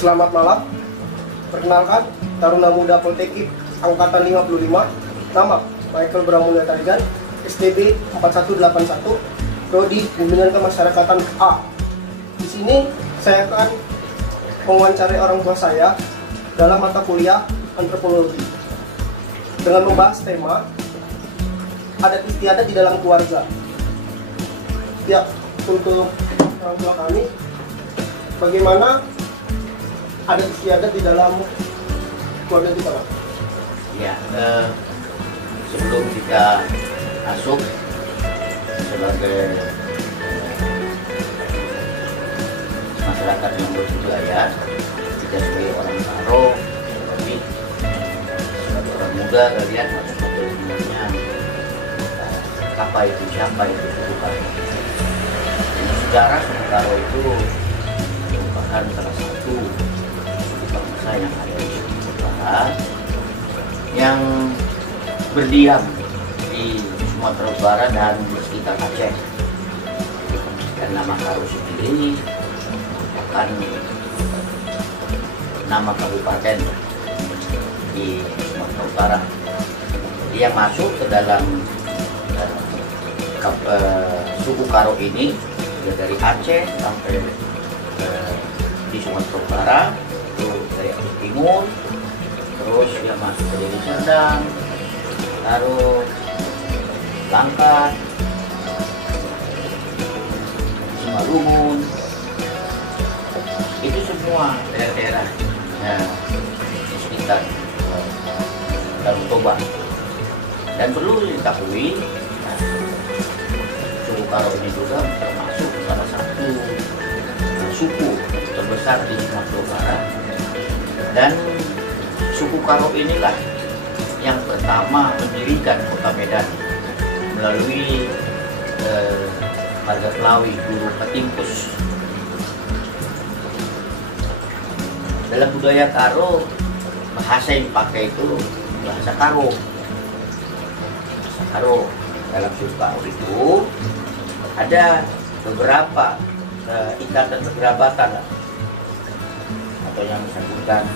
Selamat malam. Perkenalkan, Taruna Muda Polteknik Angkatan 55. Nama Michael Bramulya Tarigan, STB 4181, Prodi Bimbingan Kemasyarakatan A. Di sini saya akan mewawancarai orang tua saya dalam mata kuliah antropologi dengan membahas tema adat istiadat di dalam keluarga. Ya, untuk orang tua kami, bagaimana adat istiadat di dalam keluarga kita, Pak? Ya, sebelum kita masuk sebagai masyarakat yang berbudaya, kita sebagai orang Karo, sebagai orang muda, kalian harus sebenarnya apa itu, siapa itu bukan. Sejarah suku Karo itu merupakan salah satu bangsa yang ada di Sumatera yang berdiam di Sumatera Utara dan di sekitar Aceh. Dan nama Karo sendiri merupakan nama kabupaten di Sumatera Utara. Dia masuk ke dalam suku Karo ini dari Aceh sampai di Sumatera Utara, itu dari Aceh Timur, terus dia masuk ke Deli Serdang, Karo, Langkat, Simalungun, itu semua daerah-daerah di sekitar Danau Toba. Dan perlu diketahui, suku Karo ini juga termasuk salah satu suku terbesar di Sumatera Utara. Dan suku Karo inilah yang pertama mendirikan kota Medan melalui Marga Klawi, Guru Patimpus. Dalam budaya Karo, bahasa yang dipakai itu bahasa Karo. Bahasa Karo dalam suku Karo itu ada beberapa ikatan kekerabatan atau yang disebutkan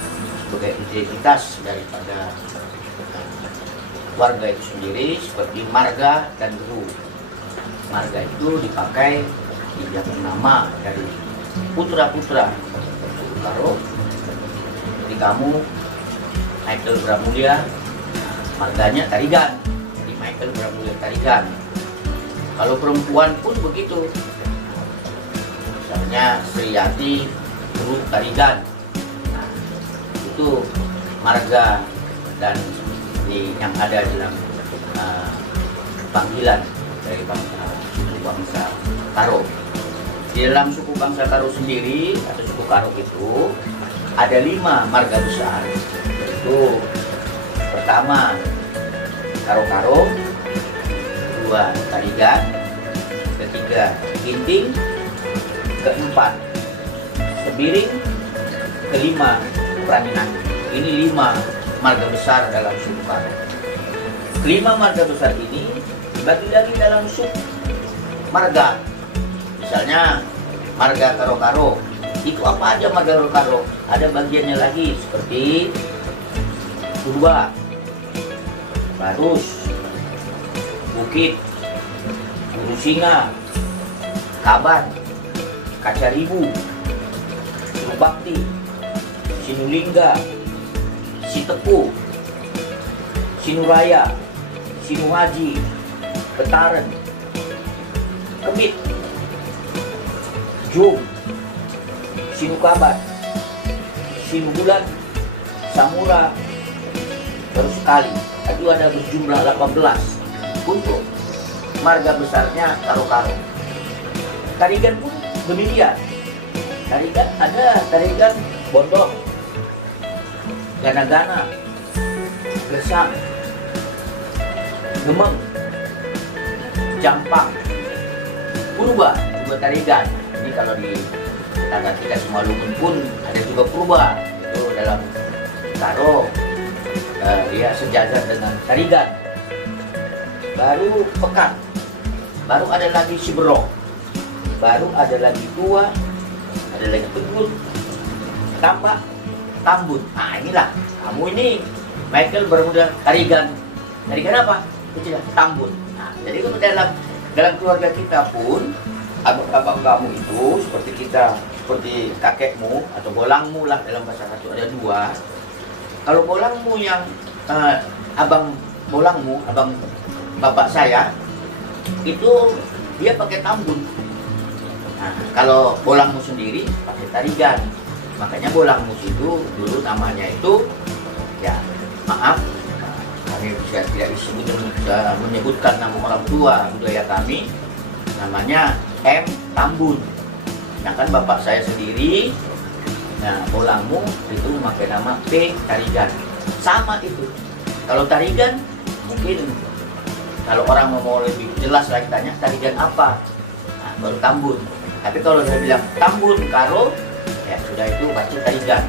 sebagai identitas daripada warga itu sendiri, seperti marga dan guru. Marga itu dipakai dijadikan nama dari putra-putra suku Karo. Jadi kamu Michael Bramulya, marganya Tarigan, jadi Michael Bramulya Tarigan. Kalau perempuan pun begitu, misalnya Sriyati Guru Tarigan. Nah, itu marga dan yang ada dalam panggilan dari suku bangsa Karo. Di dalam suku bangsa Karo sendiri atau suku Karo itu ada 5 marga besar. Itu pertama Karo-Karo, kedua Tarigan, ketiga Ginting, keempat Sebiring, kelima Praninan. Ini 5 marga besar dalam suku Karo. 5 marga besar ini dibagi lagi dalam sub marga. Misalnya marga Karo-Karo, itu apa aja marga Karo-Karo? Ada bagiannya lagi seperti Purba, Barus, Bukit, Guru Singa, Kaban, Kacaribu, Bakti, Sinulingga, Sitepu, Sinuraya, Sinuhaji, Betaren, Kemit, Jum, Sinukabat, Sinubulan, Samura, baru sekali. Itu ada berjumlah 18 untuk marga besarnya Karo-Karo. Tarigan pun demikian. Tarigan ada Tarigan Bondok, Gana-Gana, Gesang, Gemeng, Jampang, Purba Tarigan. Ini kalau di tetangga kita Simalungun pun ada juga Purba. Itu dalam Karo, dia sejajar dengan Tarigan. Baru Pekat, baru ada lagi Siberok, baru ada lagi Tua, ada lagi Tegut, tambah Tambun. Nah inilah, kamu ini Michael Bermuda Tarigan. Tarigan apa? Kecil, Tambun. Nah, jadi dalam keluarga kita pun abang kamu itu seperti kita, seperti kakekmu atau bolangmu lah, dalam bahasa satu ada dua. Kalau bolangmu yang abang bapak saya itu dia pakai Tambun. Nah, kalau bolangmu sendiri pakai Tarigan. Makanya bolangmu itu dulu namanya itu, ya maaf, kami tidak menyebutkan nama orang tua budaya kami, namanya M. Tambun. Sedangkan bapak saya sendiri, nah bolangmu itu memakai nama P. Tarigan. Sama itu. Kalau Tarigan mungkin kalau orang mau lebih jelas lagi tanya Tarigan apa, nah, baru Tambun. Tapi kalau saya bilang Tambun Karo, ya sudah itu baca Tarigan.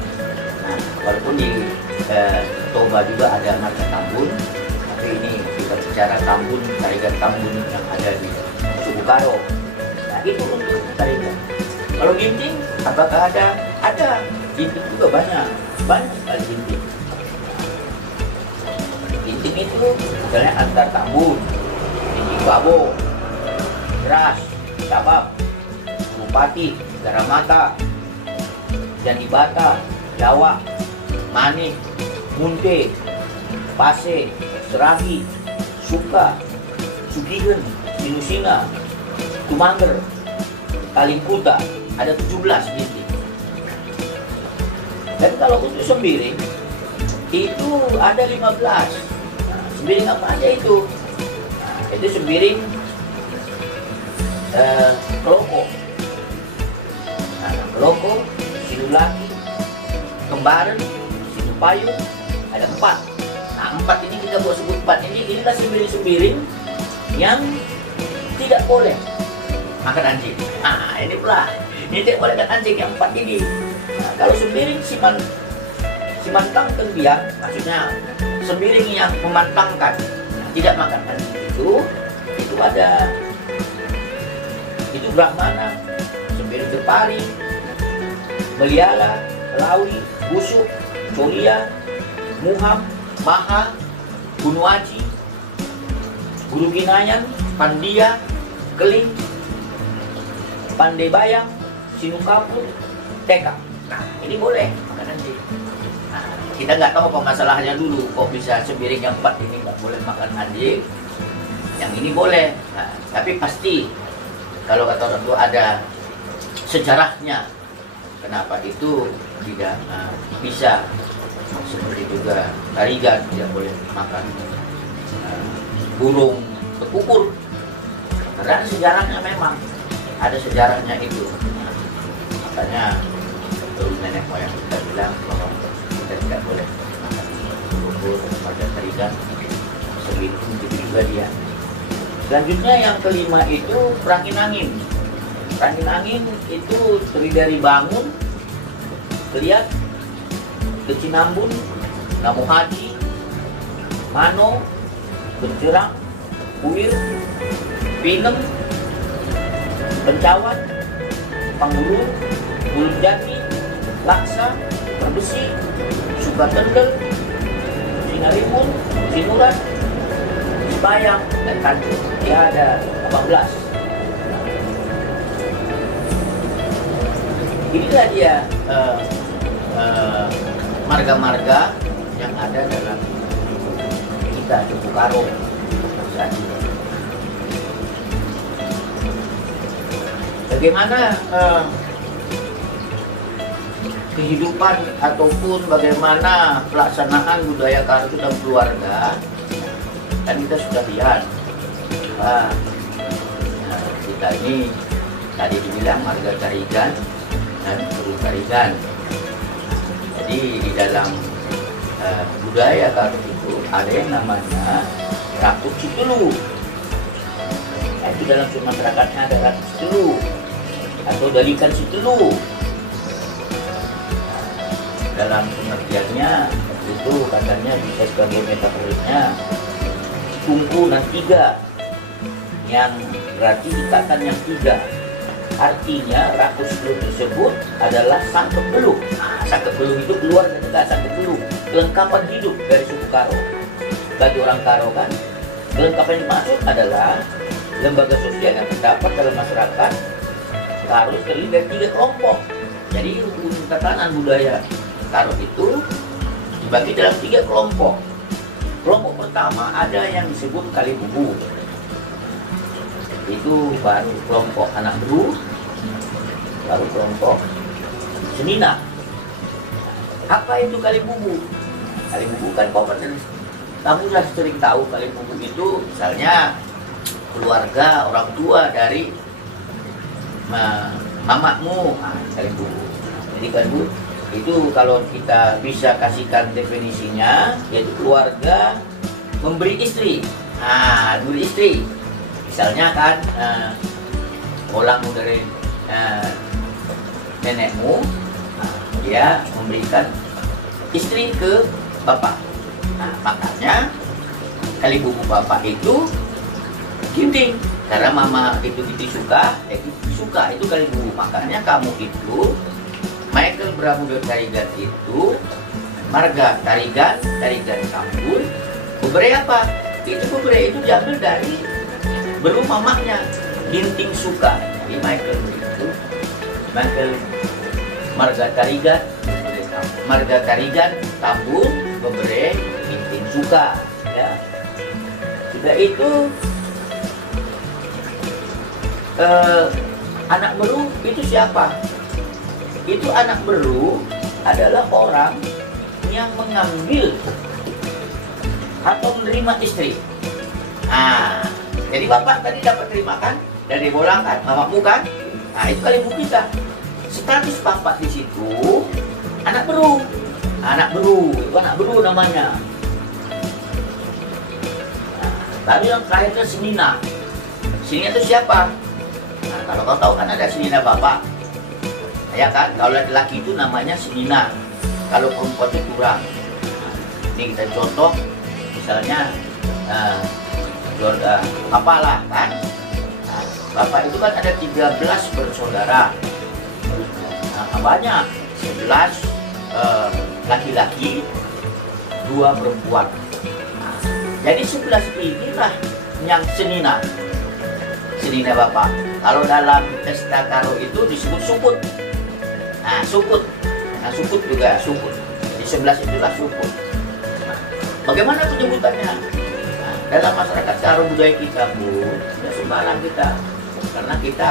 Nah, walaupun di Toba juga ada marga Tambun, tapi ini kita bicara Tambun, Tarigan Tambun yang ada di suku Karo. Nah itu untuk Tarigan. Kalau ginting, apakah ada? Ada. Ginting juga banyak sekali ginting. Ginting itu misalnya antar Tambun, ginting babo, keras, sabab, bupati, garamata, dan Ibata, Jawa, Mane, Munte, Pase, Seragi, Suka, Sugihen, Sinusinga, Tumangger, Kalingkuta, ada 17 ginting. Dan kalau untuk sembiring itu ada 15. Nah, sembiring apa aja itu? Nah, itu sembiring keloko. Nah, keloko, Sinulaki, Kembaran, Sinupayung, ada 4. Nah 4 ini kita buat sebut 4 ini, inilah sembiring-sembiring yang tidak boleh makan anjing. Nah ini pula, ini tidak boleh makan anjing yang 4 ini. Nah, kalau sembiring simantang tembiang, maksudnya sembiring yang memantangkan tidak makan anjing itu ada, itu Brahmana, sembiring Jepari, Meliala, Lawi, Busuk, Coria, Muham, Maha, Gunuaji, Guru Ginayan, Pandia, Keling, Pandebayang, Sinukapur, Teka. Nah, ini boleh makan anjing. Nah, kita nggak tahu apa masalahnya dulu, kok bisa sembiring yang 4 ini nggak boleh makan anjing, yang ini boleh. Nah, tapi pasti kalau kata orang tua ada sejarahnya. Kenapa itu tidak bisa, seperti juga Tarigan tidak boleh makan burung bekukur, karena sejarahnya memang ada sejarahnya itu. Makanya dulu nenek moyang kita bilang bahwa kita tidak boleh makan bekukur pada Tarigan, segitu juga dia. Selanjutnya yang kelima itu perangin angin. Perangin angin itu terdiri dari Bangun, Keliat, Kecinambun, Namuhaji, Mano, Bencerang, Puir, Pinem, Pencawan, Panggulur, Bulut Jati, Laksa, Perbesi, Sukatendel, Sinarimun, Sinuran, Cibayang, dan Tanjung. Dia ada 18. Inilah dia marga-marga yang ada dalam kita suku Karo saat ini. Bagaimana kehidupan ataupun bagaimana pelaksanaan budaya Karo itu dalam keluarga, kan kita sudah lihat. Kita ini tadi dibilang marga Tarigan dan Guru Tarigan. Jadi di dalam budaya Karo itu ada yang namanya Ratu Situlu. Itu dalam masyarakatnya ada Ratu Situlu atau Dalikan Situlu. Dalam pengertiannya itu katanya bisa sebagai metaforiknya tungku dan 3, yang berarti ikatan yang 3. Artinya rakus beluh tersebut adalah sangkep beluh. Nah, sangkep beluh itu keluar dari sangkep beluh, kelengkapan hidup dari suku Karo. Bagi orang Karo kan, kelengkapan yang dimaksud adalah lembaga sosial yang terdapat dalam masyarakat Karo terdiri dari 3 kelompok. Jadi hukum tatanan budaya Karo itu dibagi dalam 3 kelompok. Kelompok pertama ada yang disebut Kalibubu. Itu baru kelompok anak beru, baru kelompok Senina. Apa itu Kalibubu? Kalibubu kan kompeten. Kamu sudah sering tahu Kalibubu itu misalnya keluarga orang tua dari mamakmu, Kalibubu. Jadi Kalibubu itu kalau kita bisa kasihkan definisinya, yaitu keluarga memberi istri. Memberi istri. Misalnya kan, olangmu dari nenekmu, dia memberikan istri ke bapak. Makanya Kalibubu bapak itu ginting, karena mama itu suka, suka itu Kalibubu. Makanya kamu itu, Michael Bramudha Tarigan itu, marga Tarigan Tambun, Bubere apa? Itu Bubere itu diambil dari beru mamanya, ginting suka. Jadi Michael itu, Michael marga Tarigan Tambun, Bubere, ginting suka. Ya. Juga itu anak beru itu siapa? Itu anak beru adalah orang yang mengambil atau menerima istri. Jadi bapak tadi dapat terima kan dari bolang kan, mamamu kan? Itu Kalibubu kita. Status bapak di situ anak beru. Itu anak beru namanya. Lalu yang terakhir itu Senina. Senina itu siapa? Kalau kau tahu kan ada Senina bapak. Ya kan, kalau laki-laki itu namanya Senina. Kalau perempuan itu kurang. Ini kita contoh, misalnya keluarga bapak lah kan. Bapak itu kan ada 13 bersaudara. Banyak, 11 laki-laki, 2 perempuan. Jadi 11 inilah yang Senina. Senina bapak. Kalau dalam pesta Karo itu disebut sukut. Sukut. Sukut juga sukut. Di 11 itulah sukut. Bagaimana penyebutannya? Dalam masyarakat Karo budaya kita, Bu, tidak sembarang kita. Karena kita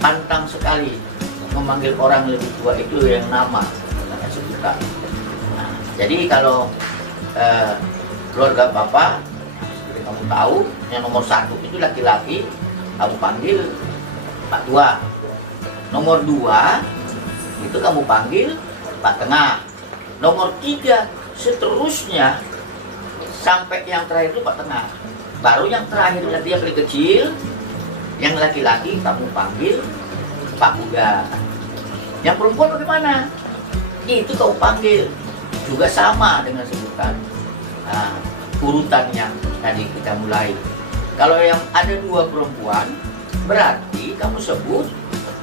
pantang sekali memanggil orang lebih tua itu yang nama. Karena sebutan. Jadi kalau keluarga bapak, seperti kamu tahu, yang nomor 1 itu laki-laki, kamu panggil Pak Tua. Nomor 2 itu kamu panggil Pak Tengah. Nomor 3 seterusnya sampai yang terakhir itu Pak Tengah. Baru yang terakhir nanti yang paling kecil, yang laki-laki kamu panggil Pak Muda. Yang perempuan bagaimana? Itu kamu panggil juga sama dengan sebutan urutan yang tadi kita mulai. Kalau yang ada 2 perempuan, berarti kamu sebut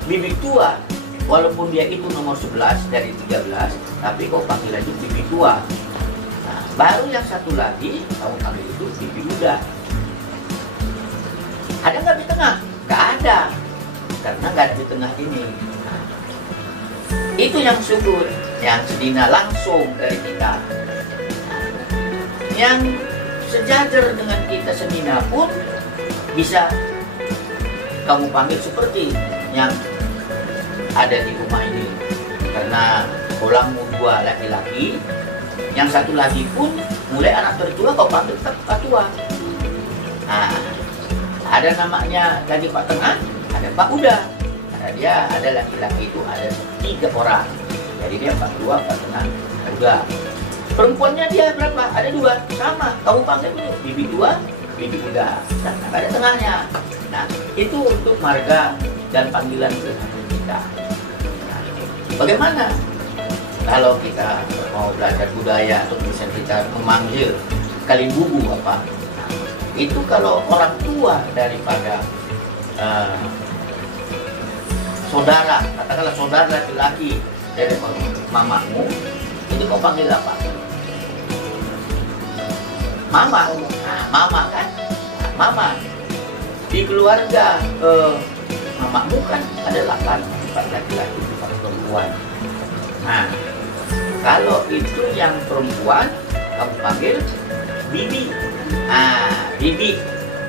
bibi tua. Walaupun dia itu nomor 11 dari 13, tapi kau panggil itu bibi tua. Baru yang satu lagi, kamu panggil itu bibi muda. Ada nggak di tengah? Nggak ada. Karena nggak ada di tengah ini. Itu yang syukur, yang Senina langsung dari kita. Yang sejajar dengan kita Senina pun bisa kamu panggil seperti yang ada di rumah ini. Karena olangmu 2 laki-laki, yang satu lagi pun mulai anak tertua kau panggil Pak Tua. Ada namanya tadi Pak Tengah, ada Pak Uda. Karena dia ada laki-laki itu ada 3 orang. Jadi dia Pak Tua, Pak Tengah, Pak Uda. Perempuannya dia berapa? Ada 2, sama. Kamu panggil dulu bibi tua, bibi muda. Nah, ada tengahnya. Nah, itu untuk marga dan panggilan kita. Nah, bagaimana kalau kita mau belajar budaya atau misalnya kita memanggil Kalibubu apa? Nah, itu kalau orang tua daripada saudara, katakanlah saudara laki-laki dari mamamu, itu kau panggil apa? Mama. Nah, mama kan? Nah, mama. Di keluarga mamamu kan ada 4 laki-laki, 4 perempuan. Nah, kalau itu yang perempuan, kamu panggil bibi. Ah, bibi.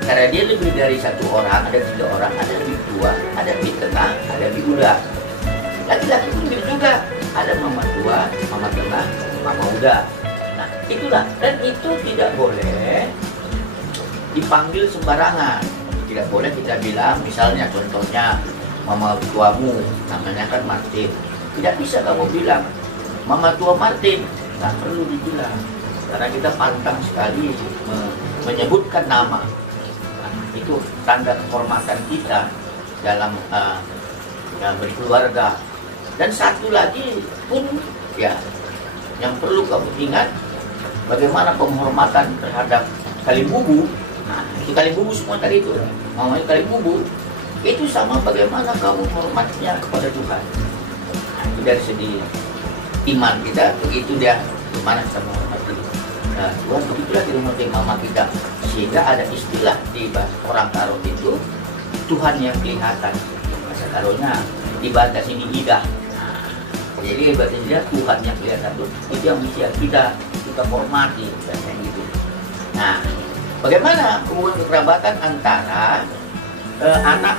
Karena dia lebih dari 1 orang, ada 3 orang, ada lebih tua, ada di tengah, ada di muda. Laki-laki pun gitu juga, ada mama tua, mama tengah, mama muda. Nah, itulah, dan itu tidak boleh dipanggil sembarangan. Tidak boleh kita bilang, misalnya contohnya mama tuamu, namanya kan Martin. Tidak bisa kamu bilang mama tua Martin, nggak perlu dibilang, karena kita pantang sekali menyebutkan nama. Nah, itu tanda kehormatan kita dalam berkeluarga. Dan satu lagi pun ya, yang perlu kamu ingat, bagaimana penghormatan terhadap kalibubu. Nah, itu kalibubu semua tadi itu, namanya kalibubu. Itu sama bagaimana kamu hormatnya kepada Tuhan. Nah, itu dari segi iman kita, begitu dia bagaimana kita menghormati Tuhan, begitulah kita menghormati mama kita. Sehingga ada istilah di orang Karo itu, Tuhan yang kelihatan. Bahasa Karonya dibatasi di lidah. Nah, jadi batasinya Tuhan yang kelihatan itu yang bisa kita hormati, kayak gitu. Nah, bagaimana hubungan kekerabatan antara anak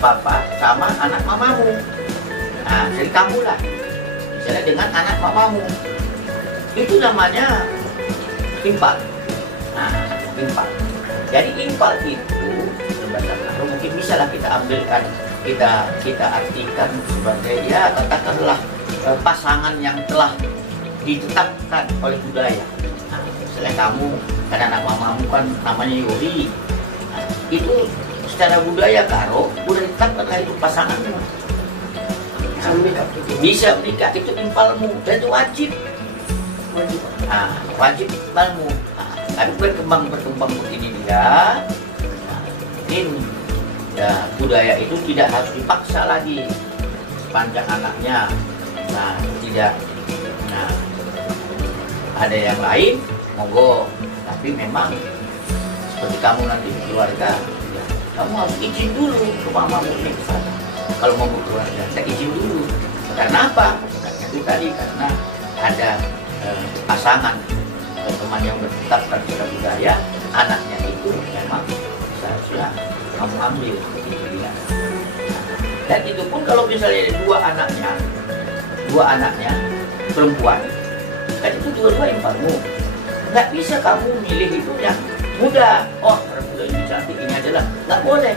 papa sama anak mamamu? Nah, jadi kamu lah, misalnya dengan anak mamamu, itu namanya impal. Nah, impal. Jadi impal itu bahasa Karo mungkin bisa lah kita ambilkan, kita artikan sebagai ya katakanlah pasangan yang telah ditetapkan oleh budaya. Nah, misalnya kamu kan anak mamamu kan namanya Yuri. Nah, itu secara budaya Karo udah ditetapkan itu pasanganmu. Bisa menikah, itu impalmu, dan itu wajib. Nah, wajib impalmu. Nah, tapi berkembang begini dia. Nah, mungkin ya, budaya itu tidak harus dipaksa lagi sepanjang anaknya. Nah, tidak. Nah, ada yang lain, monggo. Tapi memang seperti kamu nanti di keluarga, ya, kamu harus izin dulu ke mamamu ke sana. Kalau mau berkeluarga, saya izin dulu. Karena apa? Karena itu tadi, karena ada pasangan teman yang bertetapkan secara budaya, anaknya itu memang seharusnya kamu ambil. Dan itu pun kalau misalnya dua anaknya perempuan, kan itu dua-dua impalmu. Nggak bisa kamu milih itu yang muda. Oh, orang muda ini cantik, ini adalah. Nggak boleh.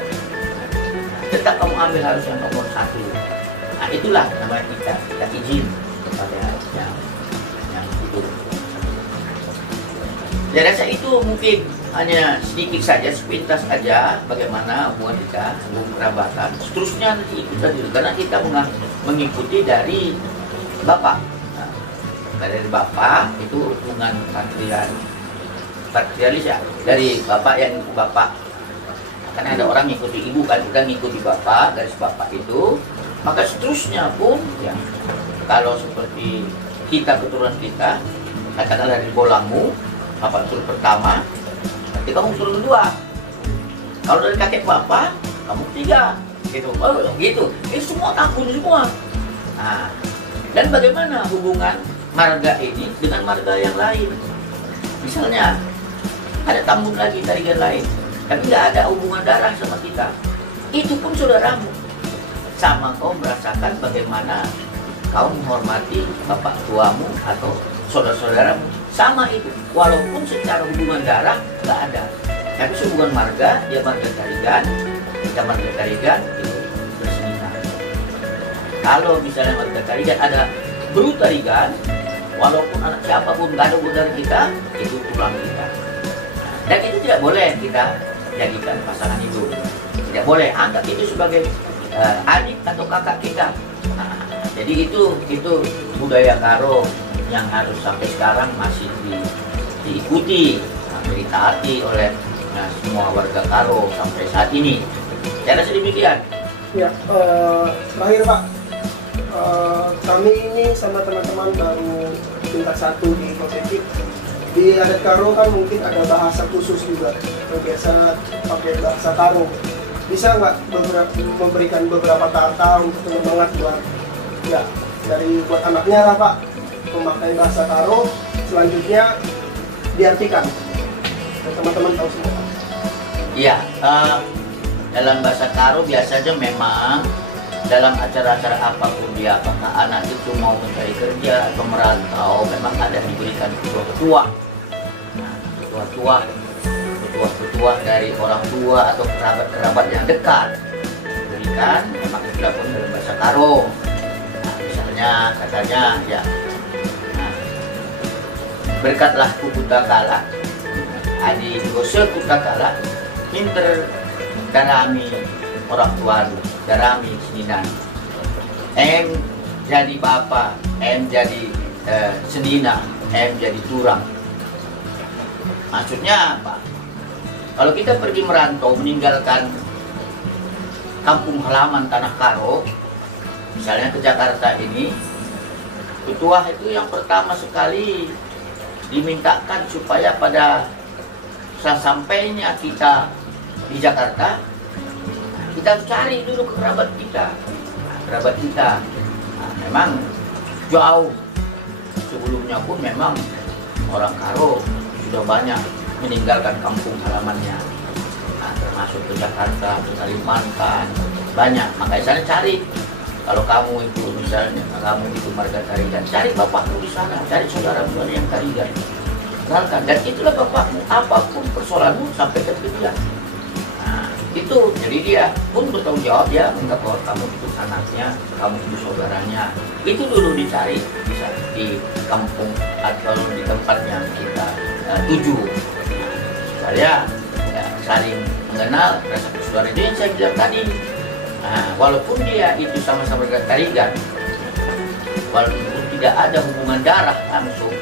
Tetap kamu ambil harus yang nomor 1. Nah, itulah namanya kita izin kepada yang itu. Ya, rasa itu mungkin hanya sedikit saja, sepintas aja bagaimana hubungan kita, hubungan kerabatan. Seterusnya nanti itu tadi, karena kita mengikuti dari Bapak. Nah, dari Bapak itu hubungan patrialis ya, dari Bapak yang ikut Bapak. Karena ada orang ngikuti ibu kan, kita ngikuti bapak, garis bapak itu. Maka seterusnya pun ya, kalau seperti kita, keturunan kita, katakanlah dari bolangmu, bapak turun pertama, nanti kamu turun kedua. Kalau dari kakek bapak, kamu ketiga, gitu. Oh, gitu. Ini semua takun semua. Nah, dan bagaimana hubungan marga ini dengan marga yang lain? Misalnya ada tambun lagi, tarigan lain, tapi nggak ada hubungan darah sama kita, itu pun saudaramu. Sama kau merasakan bagaimana kau menghormati bapak tuamu atau saudara-saudaramu. Sama itu, walaupun secara hubungan darah nggak ada, tapi hubungan marga, dia marga tarigan, kita marga tarigan, itu bersinggungan. Kalau misalnya marga tarigan ada beru tarigan, walaupun anak siapapun nggak ada hubungan kita, itu tulang kita. Dan itu tidak boleh kita jadikan pasangan hidup. Tidak boleh anggap itu sebagai adik atau kakak kita. Nah, jadi itu budaya Karo yang harus sampai sekarang masih diikuti, ditaati oleh semua warga Karo sampai saat ini. Cara sedemikian. Ya, terakhir Pak, kami ini sama teman-teman baru tingkat 1 di Polteknik. Di adat Karo kan mungkin ada bahasa khusus juga, biasa pakai bahasa Karo. Bisa nggak memberikan beberapa kata untuk penyemangat buat buat anaknya lah Pak, memakai bahasa Karo, selanjutnya diartikan dan teman-teman tahu semua. Iya, dalam bahasa Karo biasanya memang dalam acara-acara apapun dia, apakah anak itu mau mencari kerja atau merantau, memang ada diberikan ketua-ketua. Nah, ketua-ketua dari orang tua atau kerabat-kerabat yang dekat diberikan, memang itu dilakukan dalam bahasa Karo. Nah, misalnya katanya ya, nah, berkatlah kukuta kala, adi gose kuta kala, pinter darami orang tua, darami seninan. Em jadi bapak, em jadi senina, em jadi turang. Maksudnya apa? Kalau kita pergi merantau meninggalkan kampung halaman tanah Karo, misalnya ke Jakarta ini, ketua itu yang pertama sekali dimintakan supaya pada sampainya kita di Jakarta, kita cari dulu ke kerabat kita. Nah, memang jauh sebelumnya pun memang orang Karo sudah banyak meninggalkan kampung halamannya, nah, termasuk ke Jakarta, ke Kalimantan, banyak. Makanya saya cari, kalau kamu itu misalnya kamu itu marga Tarigan, cari bapakmu di sana, cari saudara-saudara yang Tarigan, kenalkan, dan itulah bapakmu, apapun persoalanmu sampai ke dia. Itu jadi dia pun bertanggung jawab, ya menganggap bahwa kamu itu anaknya, kamu itu saudaranya. Itu dulu dicari di kampung atau di tempat yang kita tuju, supaya ya, saling mengenal rasa persaudaraan. Itu yang saya bilang tadi. Nah, walaupun dia itu sama-sama Tarigan, walaupun tidak ada hubungan darah langsung,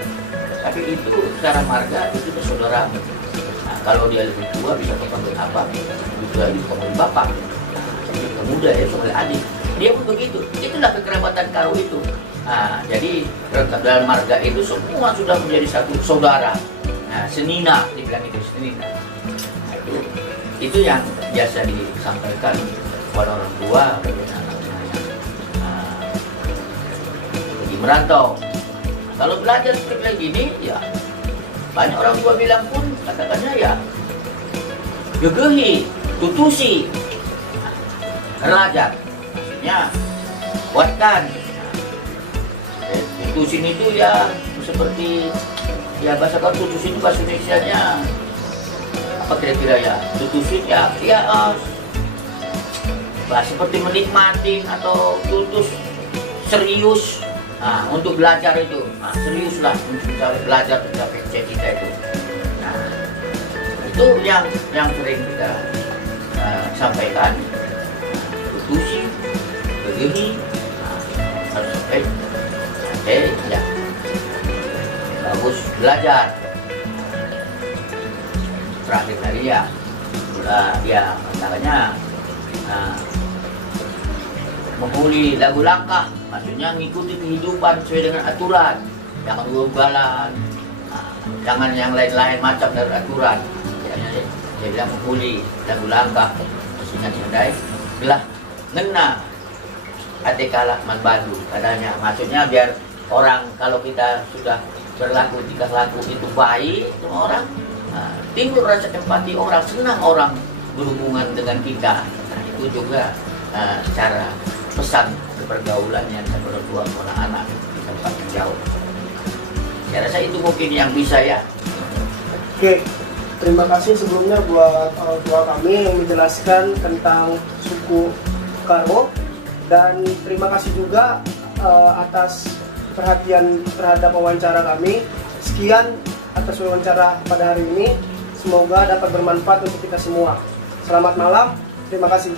tapi itu secara marga itu bersaudara. Nah, kalau dia lebih tua bisa kepanggil apa? Bisa dipanggil bapak. Nah, muda ya panggil adik. Dia pun begitu. Itulah kekerabatan Karo itu. Nah, jadi dalam marga itu semua sudah menjadi satu saudara. Nah, senina dibilang itu senina. Nah, itu yang biasa disampaikan kepada orang tua bagi anaknya yang pergi merantau. Kalau belajar seperti gini, ya banyak orang tua bilang pun katakannya ya gegehi, tutusi, rajat, maksudnya kuatkan. Tutusin itu ya seperti ya bahasa Karo, tutusin itu bahasa Indonesianya apa kira-kira ya? Tutusin ya seperti menikmati atau tutus serius. Nah, untuk belajar itu, nah, seriuslah untuk belajar tercapai kita itu. Nah, itu yang sering kita sampaikan. Tutusi, begini, harus sampai, ya, bagus belajar. Terakhir tadi ya, masalahnya menghuli lagu langkah, maksudnya mengikuti kehidupan sesuai dengan aturan, jangan ugal-ugalan, jangan yang lain-lain macam dari aturan. Dia bilang menghuli lagu langkah, maksudnya cendai, belah ngena ate kalak manbadu, katanya. Maksudnya biar orang kalau kita sudah berlaku tingkah laku itu baik sama orang, timbul rasa empati orang, senang orang berhubungan dengan kita. Nah, itu juga cara pesan pergaulannya kepada dua orang anak di tempat yang jauh. Saya rasa itu mungkin yang bisa ya. Oke, terima kasih sebelumnya buat orang tua kami yang menjelaskan tentang suku Karo, dan terima kasih juga atas perhatian terhadap wawancara kami. Sekian atas wawancara pada hari ini. Semoga dapat bermanfaat untuk kita semua. Selamat malam, terima kasih.